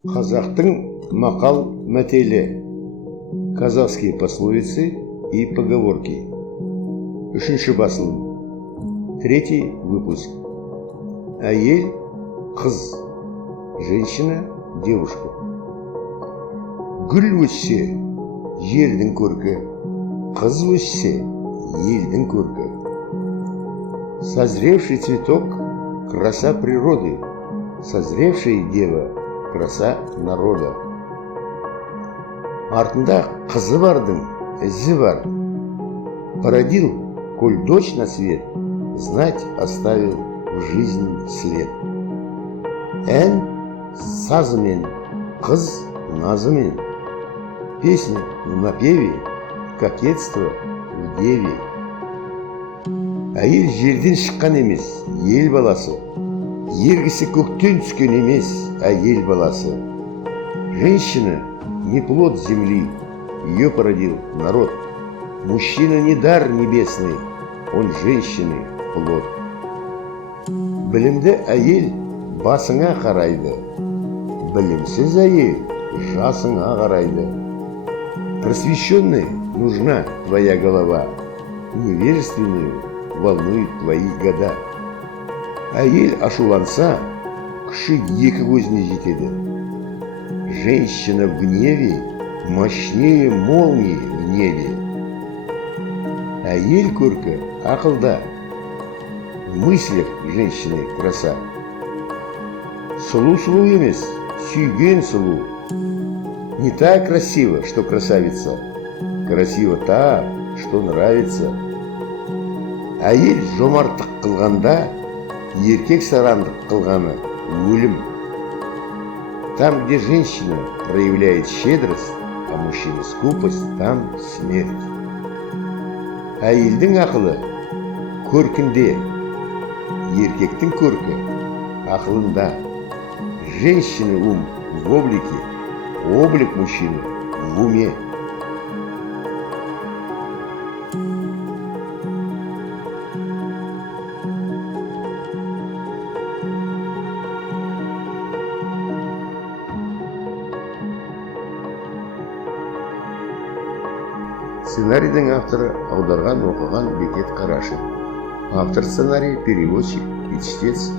Қазақтың мақал мәтелі, казахские пословицы и поговорки. Үшінші басылым, 3-й выпуск. Әйел – қыз, женщина – девушка. Гүл өссе, жердің көркі, қыз өссе, елдің көркі. Созревший цветок – краса природы, созревшая дева – краса народа. Артында қызы бардың, ізі бар. Породил, коль дочь на свет, знать оставил в жизни след. Ән сазымен, қыз назымен, песня в напеве, кокетство в деве. Әйел жерден шыққан емес, ел баласы. Ергісі көктен түскен емес, әйел баласы. Женщина не плод земли, ее породил народ. Мужчина не дар небесный, он женщины плод. Білімді әйел басыңа қарайды, білімсіз әйел жасыңа қарайды. Просвещенной нужна твоя голова, невежественную волнует твои года. Әйел ашуланса, күші екі көзіне жетеді. Женщина в гневе мощнее молнии в небе. Әйел көркі ақылда, в мыслях женщины краса. Сұлу емес, сүйген сұлу. Не та красива, что красавица, красива та, что нравится. Әйел жомарттық қылғанда, еркек сарандық қылғаны өлім. Там, где женщина проявляет щедрость, а мужчина скупость, там смерть. Әйелдің ақылы көркінде, еркектің көркі ақылында. Женщины ум в облике, облик мужчины в уме. Сценарийдің авторы аударған оқыған Бекет Қарашев. Автор сценарий, переводчик и чтец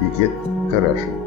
Бекет Қарашев.